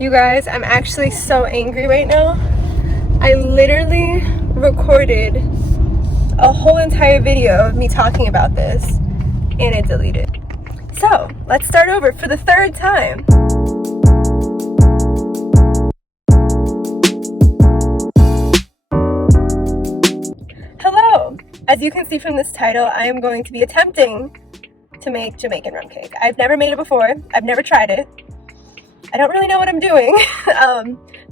You guys, I'm actually so angry right now. I literally recorded a whole entire video of me talking about this and it deleted. So let's start over for the third time. Hello! As you can see from this title, I am going to be attempting to make Jamaican rum cake. I've never made it before. I've never tried it. I don't really know what I'm doing.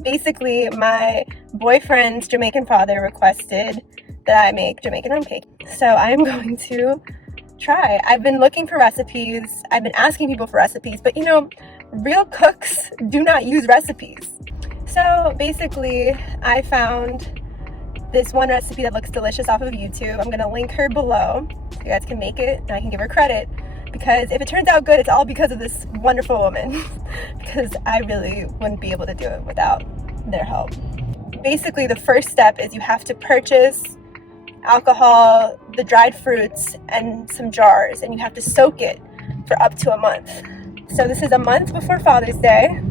Basically, my boyfriend's Jamaican father requested that I make Jamaican rum cake. So I am going to try. I've been looking for recipes. I've been asking people for recipes, but you know, real cooks do not use recipes. So basically, I found this one recipe that looks delicious off of YouTube. I'm gonna link her below so you guys can make it and I can give her credit. Because if it turns out good, it's all because of this wonderful woman. Because I really wouldn't be able to do it without their help. Basically, the first step is you have to purchase alcohol, the dried fruits, and some jars, and you have to soak it for up to a month. So this is a month before Father's Day.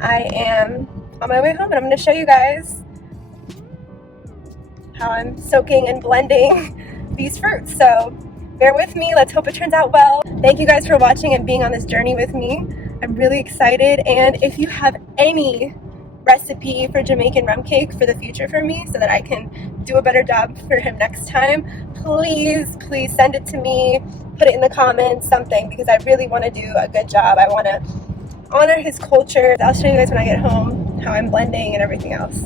I am on my way home, and I'm going to show you guys how I'm soaking and blending these fruits. So bear with me. Let's hope it turns out well. Thank you guys for watching and being on this journey with me. I'm really excited. And if you have any recipe for Jamaican rum cake for the future for me so that I can do a better job for him next time, please send it to me. Put it in the comments, something, because I really want to do a good job. I want to honor his culture. I'll show you guys when I get home how I'm blending and everything else.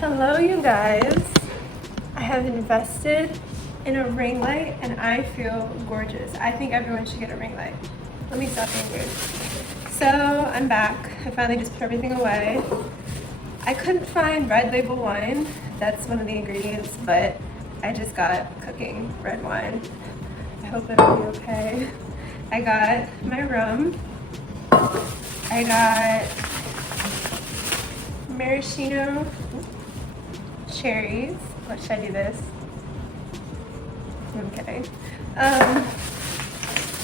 Hello, you guys. I have invested in a ring light and I feel gorgeous. I think everyone should get a ring light. Let me stop being weird. So I'm back. I finally just put everything away. I couldn't find red label wine. That's one of the ingredients, but I just got cooking red wine. I hope it'll be okay. I got my rum. I got maraschino cherries. What should I do this? I'm kidding. I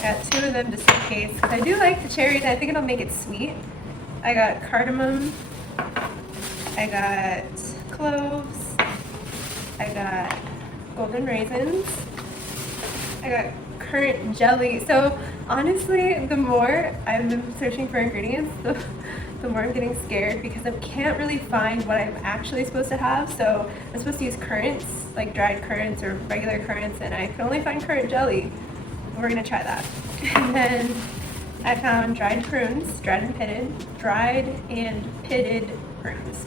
got 2 of them just in case, because I do like the cherries. I think it'll make it sweet. I got cardamom. I got cloves. I got golden raisins. I got currant jelly. So honestly, the more I've been searching for ingredients, the more I'm getting scared because I can't really find what I'm actually supposed to have. So I'm supposed to use currants, like dried currants or regular currants, and I can only find currant jelly. We're gonna try that. And then I found dried prunes, dried and pitted prunes.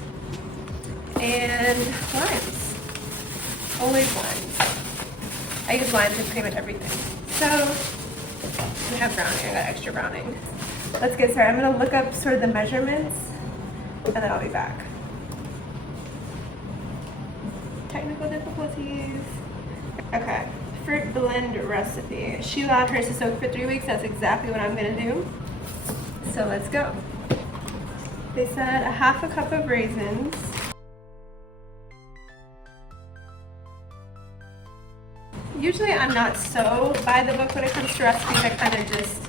And limes, always limes. I use limes in pretty much everything. So I have browning, I got extra browning. Let's get started. I'm gonna look up sort of the measurements and then I'll be back. Technical difficulties. Okay, fruit blend recipe. She allowed hers to soak for 3 weeks. That's exactly what I'm gonna do. So let's go. They said a 1/2 cup of raisins. Usually I'm not so by the book when it comes to recipes. I kind of just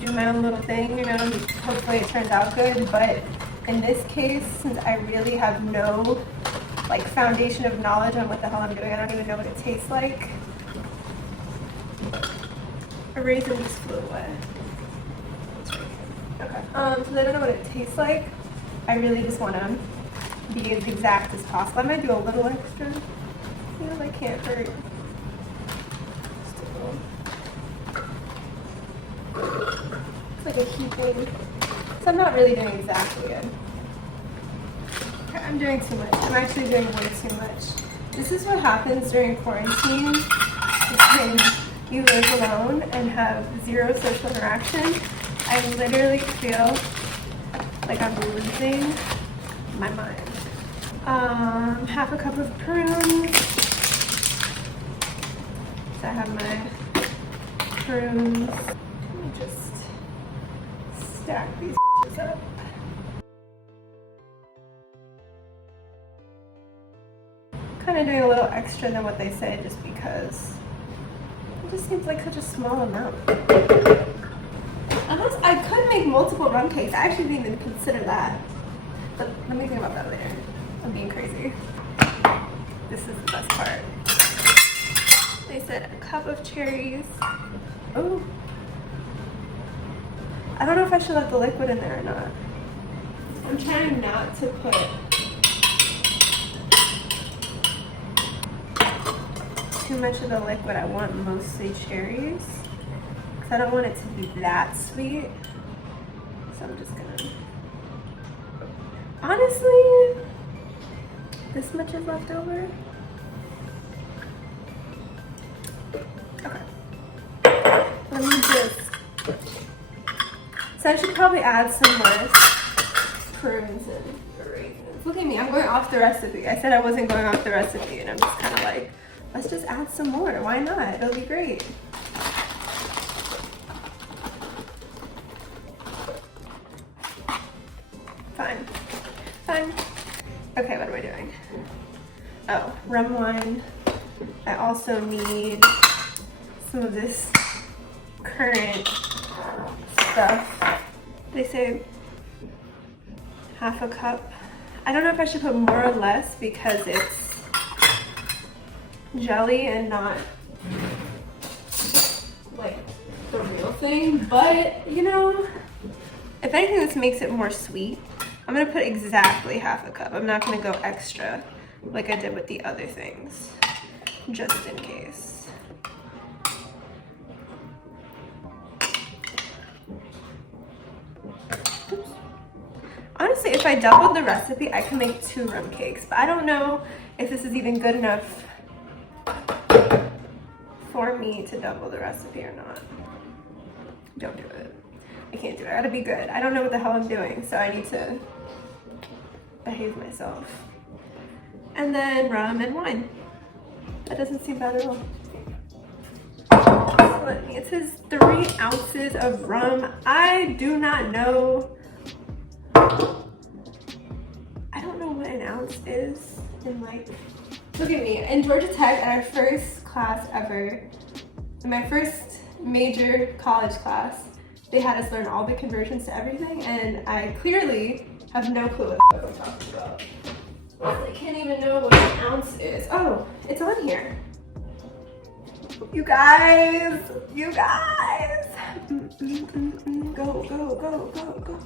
do my own little thing, you know, hopefully it turns out good. But in this case, since I really have no like foundation of knowledge on what the hell I'm doing, I don't even know what it tastes like. A raisin just flew away. Okay, so I don't know what it tastes like. I really just want to be as exact as possible. I might do a little extra. You know, that can't hurt. It's like a heaping. So I'm not really doing exactly good. I'm doing too much. I'm actually doing way too much. This is what happens during quarantine when you live alone and have 0 social interaction. I literally feel like I'm losing my mind. 1/2 cup of prunes. So I have my prunes. Let me just stack these up. Kind of doing a little extra than what they say just because it just seems like such a small amount. Unless I could make multiple rum cakes. I actually didn't even consider that. But let me think about that later. I'm being crazy. This is the best part. They said a cup of cherries. Oh. I don't know if I should let the liquid in there or not. I'm trying not to put too much of the liquid. I want mostly cherries. Because I don't want it to be that sweet. So I'm just gonna... Honestly, this much is left over. Okay. Let me just... So I should probably add some more prunes and raisins. Look at me, I'm going off the recipe. I said I wasn't going off the recipe, and I'm just kind of like, let's just add some more. Why not? It'll be great. Fine. Fine. Okay, what am I doing? Oh, rum wine. I also need some of this currant stuff. They say half a cup. I don't know if I should put more or less because it's jelly and not like the real thing, but you know, if anything, this makes it more sweet. I'm gonna put exactly half a cup. I'm not gonna go extra like I did with the other things, just in case. Oops. Honestly, if I doubled the recipe, I can make 2 rum cakes, but I don't know if this is even good enough for me to double the recipe or not. Don't do it. I can't do it. I gotta be good. I don't know what the hell I'm doing, so I need to behave myself. And then rum and wine. That doesn't seem bad at all. It says 3 ounces of rum. I do not know. I don't know what an ounce is in like, look at me. In Georgia Tech, at our first class ever, in my first major college class, they had us learn all the conversions to everything, and I clearly have no clue what the fuck I'm talking about. I can't even know what an ounce is. Oh, it's on here. You guys, you guys. Go, go, go, go, go, go, go, go.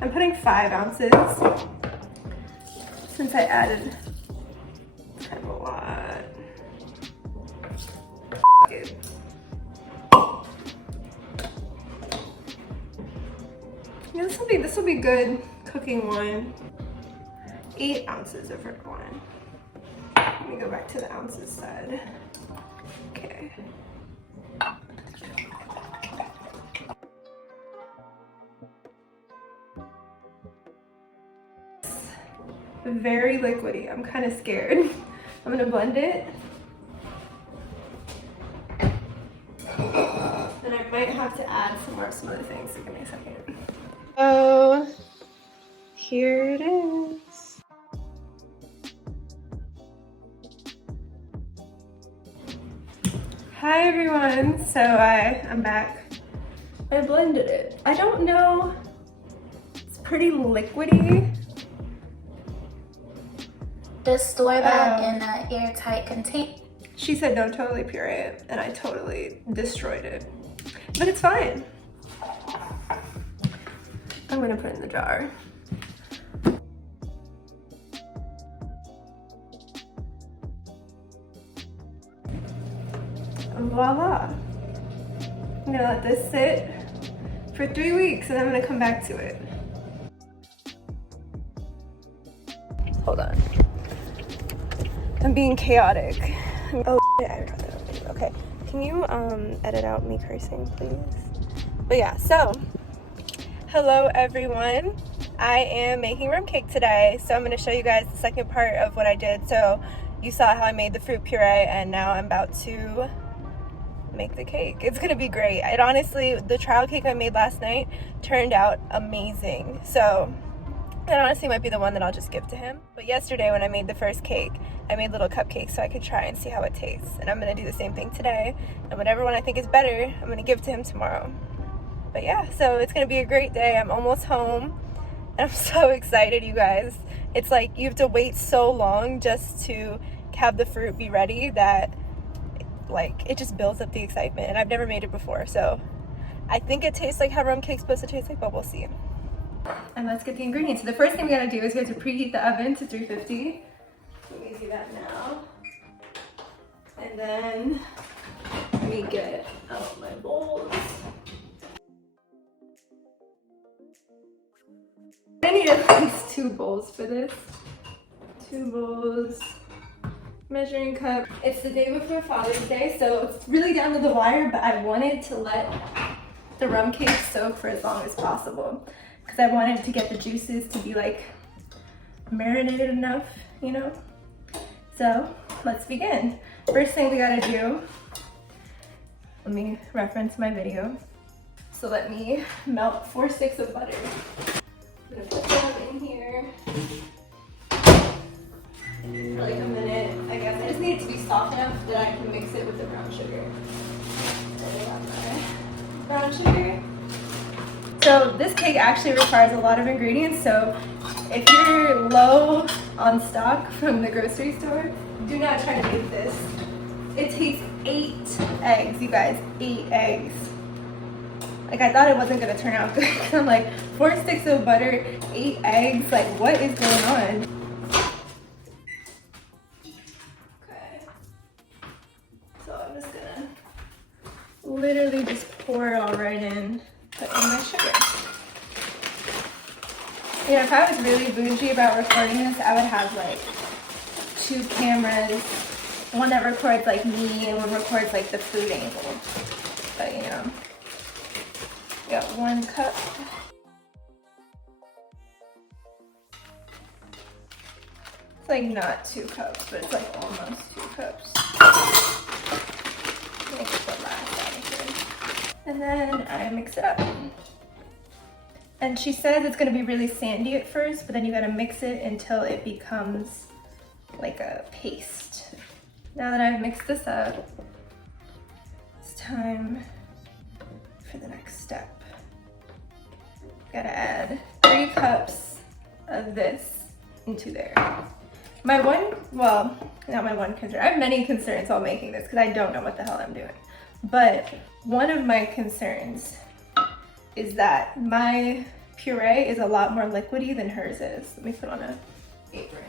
I'm putting 5 ounces since I added kind of a lot. It. Yeah, this will be good cooking wine. 8 ounces of red wine. Let me go back to the ounces side. Okay. Very liquidy. I'm kind of scared. I'm gonna blend it. And I might have to add some other things. So give me a second. Oh, here it is. Hi everyone. So I'm back. I blended it. I don't know. It's pretty liquidy. Just store that in an airtight container. She said don't totally puree it, and I totally destroyed it. But it's fine. I'm gonna put it in the jar. And voila. I'm gonna let this sit for 3 weeks, and I'm gonna come back to it. Hold on. I'm being chaotic. Oh, I got that on video. Okay, can you edit out me cursing, please? But yeah, so hello everyone. I am making rum cake today, so I'm going to show you guys the second part of what I did. So you saw how I made the fruit puree, and now I'm about to make the cake. It's going to be great. It honestly, the trial cake I made last night turned out amazing. So that honestly might be the one that I'll just give to him. But yesterday when I made the first cake, I made little cupcakes so I could try and see how it tastes. And I'm going to do the same thing today. And whatever one I think is better, I'm going to give to him tomorrow. But yeah, so it's gonna be a great day. I'm almost home and I'm so excited, you guys. It's like you have to wait so long just to have the fruit be ready that like it just builds up the excitement, and I've never made it before, so I think it tastes like how rum cake's supposed to taste like, but we'll see. And let's get the ingredients. So the first thing we gotta do is we have to preheat the oven to 350. Let me do that now. And then let me get out my bowls. I need at least 2 bowls for this. 2 bowls. Measuring cup. It's the day before Father's Day, so it's really down to the wire, but I wanted to let the rum cake soak for as long as possible because I wanted to get the juices to be like marinated enough, you know? So let's begin. First thing we gotta do, let me reference my video. So let me melt 4 sticks of butter. I'm gonna put them in here for like a minute, I guess. I just need it to be soft enough that I can mix it with the brown sugar. There I got my brown sugar. So this cake actually requires a lot of ingredients, so if you're low on stock from the grocery store, do not try to make this. It takes 8 eggs, you guys, 8 eggs. Like, I thought it wasn't gonna turn out good. I'm like, 4 sticks of butter, 8 eggs, like what is going on? Okay. So I'm just gonna literally just pour it all right in, put in my sugar. You know, if I was really bougie about recording this, I would have like 2 cameras. One that records like me and one records like the food angle. But you know, got 1 cup. It's like not 2 cups, but it's like almost 2 cups. Make it the last out of here. And then I mix it up. And she says it's gonna be really sandy at first, but then you gotta mix it until it becomes like a paste. Now that I've mixed this up, it's time for the next step. Gotta add 3 cups of this into there. My one, well, not my one concern. I have many concerns while making this because I don't know what the hell I'm doing. But one of my concerns is that my puree is a lot more liquidy than hers is. Let me put on an apron.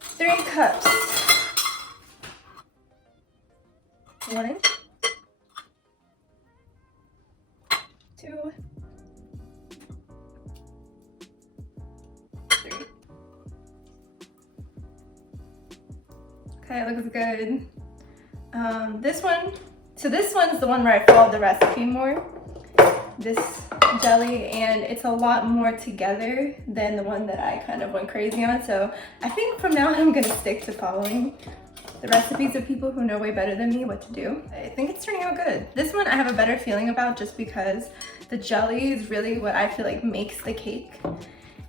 3 cups. 1, 2, 3. Okay, it looks good. This one, so this one's the one where I followed the recipe more. This jelly, and it's a lot more together than the one that I kind of went crazy on. So I think from now on I'm gonna stick to following the recipes of people who know way better than me what to do. I think it's turning out good. This one I have a better feeling about just because the jelly is really what I feel like makes the cake.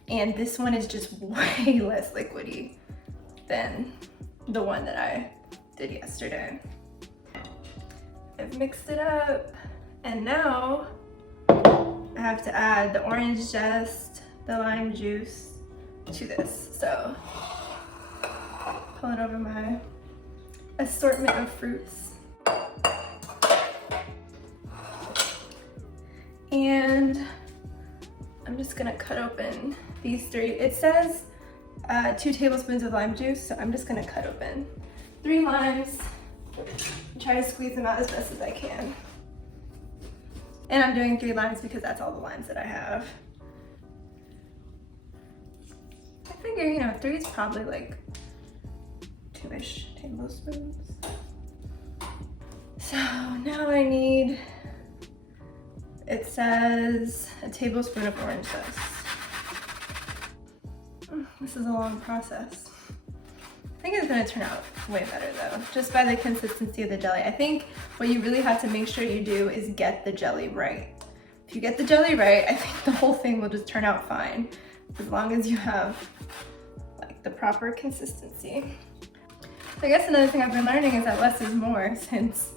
And this one is just way less liquidy than the one that I did yesterday. I've mixed it up, and now I have to add the orange zest, the lime juice to this. So pulling over my assortment of fruits. And I'm just gonna cut open these 3. It says 2 tablespoons of lime juice, so I'm just gonna cut open 3 limes and try to squeeze them out as best as I can. And I'm doing 3 limes because that's all the limes that I have. I figure, you know, 3 is probably like 2-ish tablespoons. So now I need, it says a tablespoon of orange zest. This is a long process. I think it's gonna turn out way better though, just by the consistency of the jelly. I think what you really have to make sure you do is get the jelly right. If you get the jelly right, I think the whole thing will just turn out fine, as long as you have like the proper consistency. I guess another thing I've been learning is that less is more since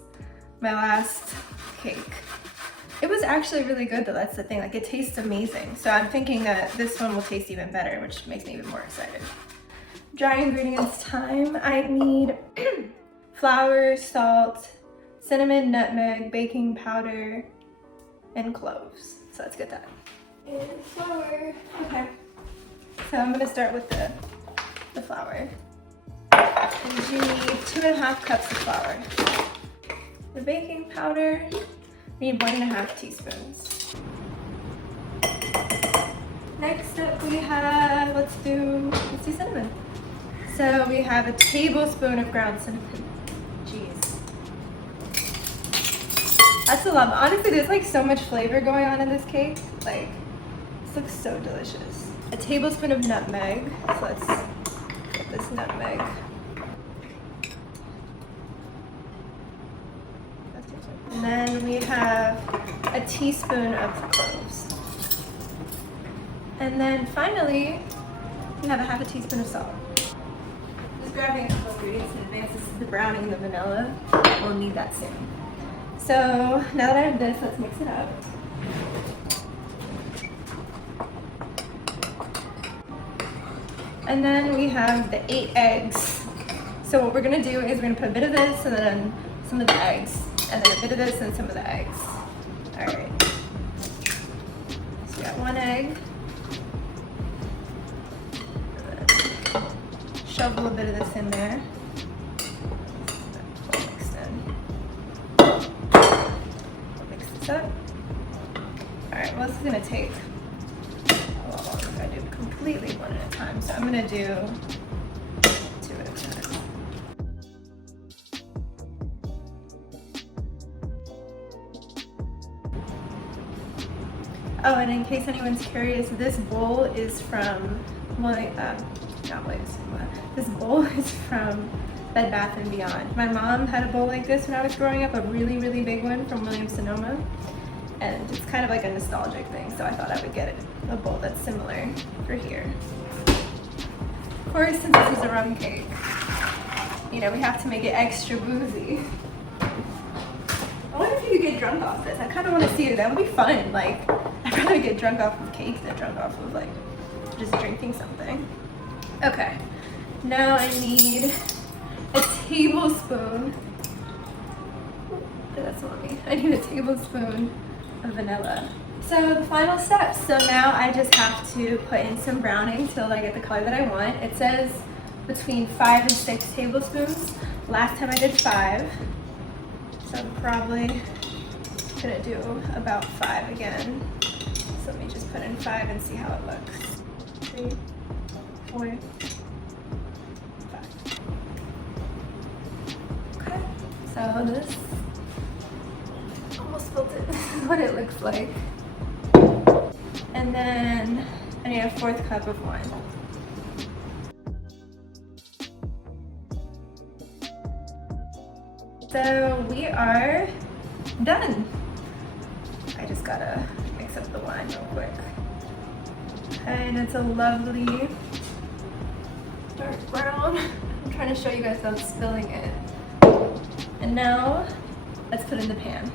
my last cake. It was actually really good though, that's the thing. Like, it tastes amazing. So I'm thinking that this one will taste even better, which makes me even more excited. Dry ingredients time. I need flour, salt, cinnamon, nutmeg, baking powder, and cloves. So let's get that. And flour. Okay. So I'm gonna start with the flour. And you need 2.5 cups of flour. The baking powder, we need 1.5 teaspoons. Next up we have, let's do cinnamon. So we have a tablespoon of ground cinnamon. Jeez. That's a lot. Honestly, there's like so much flavor going on in this cake. Like, this looks so delicious. A tablespoon of nutmeg. So let's get this nutmeg. And then we have a teaspoon of cloves. And then finally, we have a 1/2 teaspoon of salt. Just grabbing a couple ingredients in advance. This is the browning and the vanilla. We'll need that soon. So now that I have this, let's mix it up. And then we have the 8 eggs. So what we're gonna do is we're gonna put a bit of this and then some of the eggs. And then a bit of this and some of the eggs. All right. So we got 1 egg. Shovel a bit of this in there. Mixed in. Mix this up. All right, well, this is gonna take a lot longer if I do completely one at a time. So I'm gonna do 2 at a time. Oh, and in case anyone's curious, this bowl is from this bowl is from Bed Bath & Beyond. My mom had a bowl like this when I was growing up, a really, really big one from Williams-Sonoma. And it's kind of like a nostalgic thing, so I thought I would get a bowl that's similar for here. Of course, since this is a rum cake, you know, we have to make it extra boozy. I wonder if you could get drunk off this. I kind of want to see it. That would be fun. Like, I'd rather get drunk off of cake than drunk off of, like, just drinking something. Okay, now I need a tablespoon. That's not me. I need a tablespoon of vanilla. So the final step. So now I just have to put in some browning till I get the color that I want. It says between 5 and 6 tablespoons. Last time I did 5. So I'm probably gonna do about 5 again. So let me just put in 5 and see how it looks. 3, 4, 5. Okay, so this almost filled it. This is what it looks like. And then I need a 1/4 cup of wine. So we are done. I just gotta mix up the wine real quick. And it's a lovely dark brown. I'm trying to show you guys without spilling it. And now let's put it in the pan.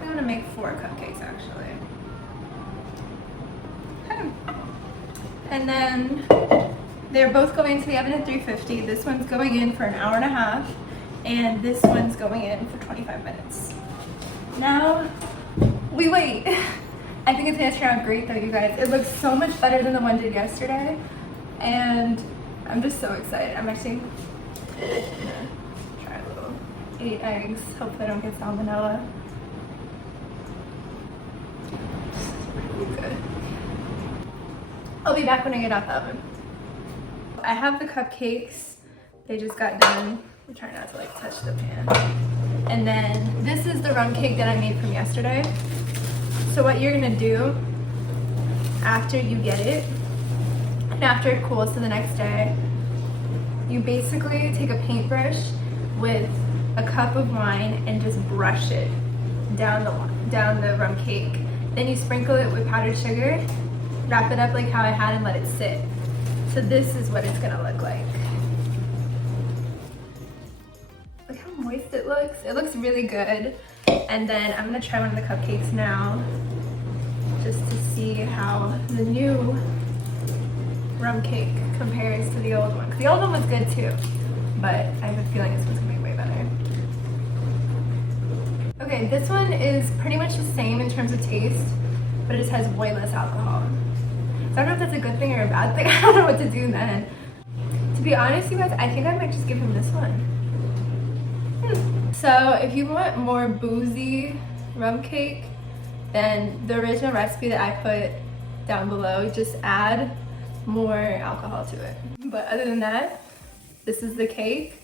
I'm gonna make 4 cupcakes actually. Okay. And then they're both going into the oven at 350. This one's going in for 1.5 hours, and this one's going in for 25 minutes. Now we wait. I think it's gonna turn out great though, you guys. It looks so much better than the one did yesterday, and I'm just so excited. I'm actually gonna try a little 8 eggs. Hopefully I don't get salmonella. Good. I'll be back when I get out the oven. I have the cupcakes. They just got done. I'm trying not to like touch the pan. And then this is the rum cake that I made from yesterday. So what you're gonna do after you get it, and after it cools to the next day, You basically take a paintbrush with a cup of wine and just brush it down the rum cake. Then you sprinkle it with powdered sugar, wrap it up like how I had, and let it sit. So this is what it's gonna look like. Look how moist it looks. It looks really good. And then I'm gonna try one of the cupcakes now, just to see how the new rum cake compares to the old one. 'Cause the old one was good too, but I have a feeling this one's gonna be way better. Okay, this one is pretty much the same in terms of taste, but it just has way less alcohol. So I don't know if that's a good thing or a bad thing. I don't know what to do then. To be honest, you guys, I think I might just give him this one. So if you want more boozy rum cake, then the original recipe that I put down below, just add more alcohol to it. But other than that, this is the cake.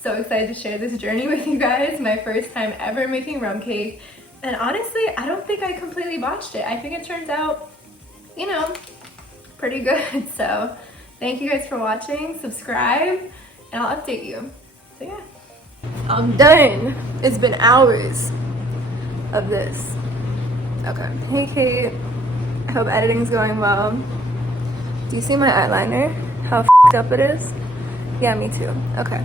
So excited to share this journey with you guys. My first time ever making rum cake. And honestly, I don't think I completely botched it. I think it turns out, you know, pretty good. So thank you guys for watching. Subscribe and I'll update you. So yeah. I'm done. It's been hours of this. Okay. Hey Kate. I hope editing's going well. Do you see my eyeliner? How f***ed up it is? Yeah, me too. Okay.